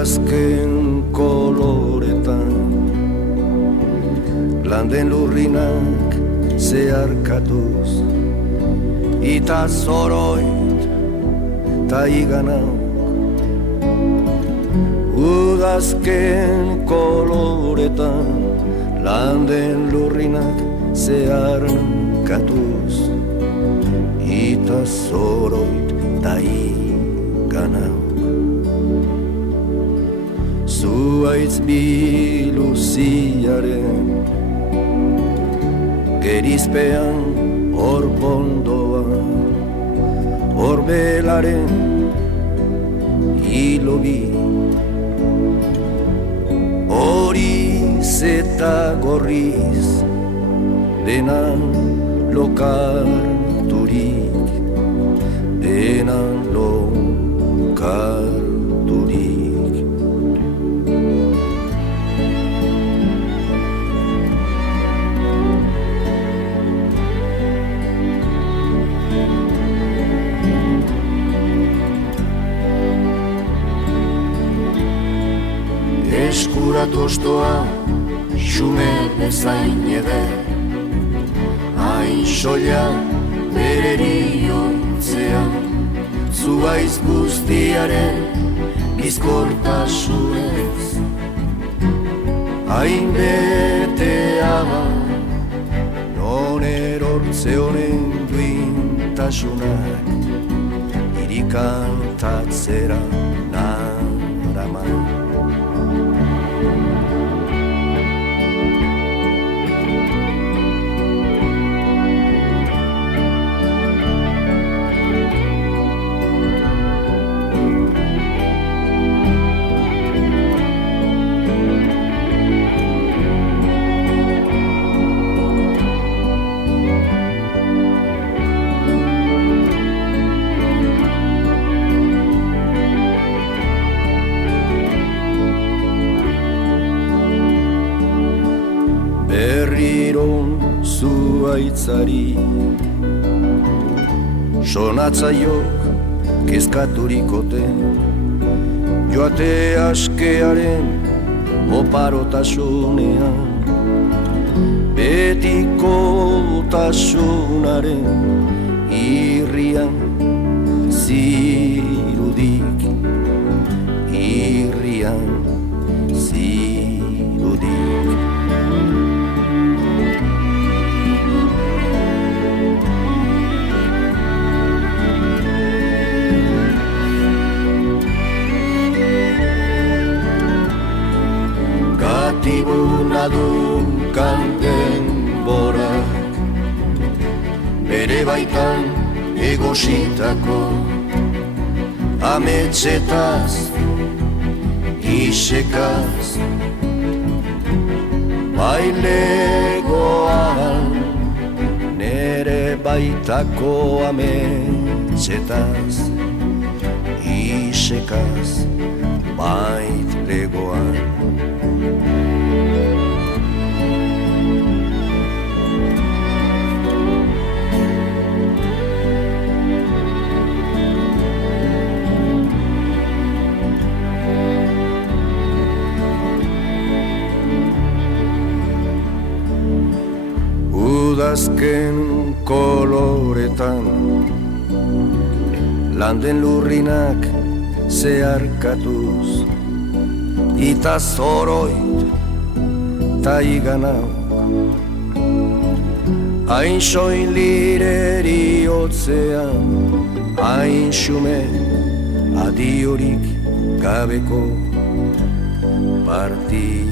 Udazken koloretan landen lurrinak zeharkatuz ita zoroit ta iganauk. Udazken koloretan landen lurrinak zeharkatuz ita zoroit ta iganauk. Zuaitz biluziaren gerizpean hor pondoa, hor belaren hilobi, horiz eta gorriz denan lokarturik, denan lokarturik. Eskuratostoa xume bezain eder, hain soila bereriotzea, zuaiz guztiaren bizkortasunez. Hain betea non erortze honen duintasunak, irikantatzera naraman. Zuaitzari sonatzaiok kezkaturikoten, joate askearen oparotasunean, betiko tasunaren irrian zirudik, irrian zirudik. Tibunadun kanten borak, bere baitan egositako ametsetaz, isekaz, bailegoan nere baitako ametsetaz, isekaz, bailegoan. Udazken koloretan landen lurrinak zeharkatuz ita zoroit ta iganauk. Hain soilireriotzean, hain xume adiorik gabeko partitzea.